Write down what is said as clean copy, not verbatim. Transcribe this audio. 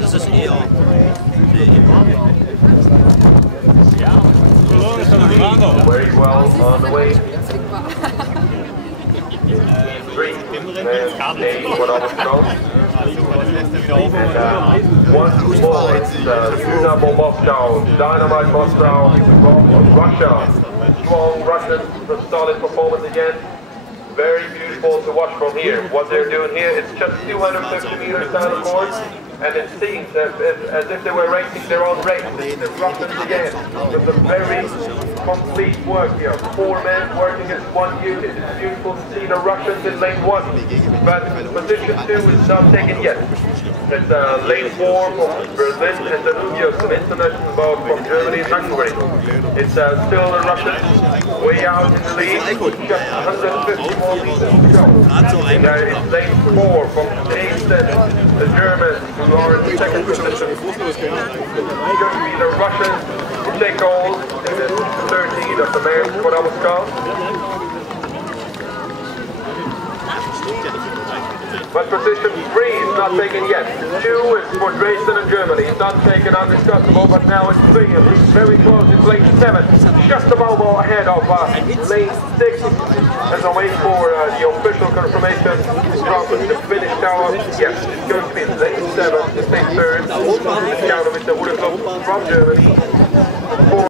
Das ist eher very well on the way. 3, then 8, what almost goes. And once more, it's Dynamo Moscow, Dynamite Moscow from Russia. Strong Russian, solid performance again. Very beautiful to watch from here. What they're doing here, it's just 250 meters down the course, and it seems as if they were racing their own race. The Russians again, with a very complete work here. 4 men working as one unit. It's beautiful to see the Russians in lane 1, but position 2 is not taken yet. It's lane 4 from Berlin and the an international boat from Germany and Hungary. It's still the Russians way out in the lead, just 150 more meters to go. And it's lane 4 from the Germans who are in the second position. It's going to be the Russians who take hold in the 13 of the men's Querini. But position 3 is not taken yet. 2 is for Dresden and Germany. It's not taken, undiscussable, but now it's 3. And he's very close. It's lane 7, just about ahead of lane 6. As I wait for the official confirmation from the Finnish tower. Yes, it's going to be lane 7, the same third. The count of it, the Wood Club from Germany.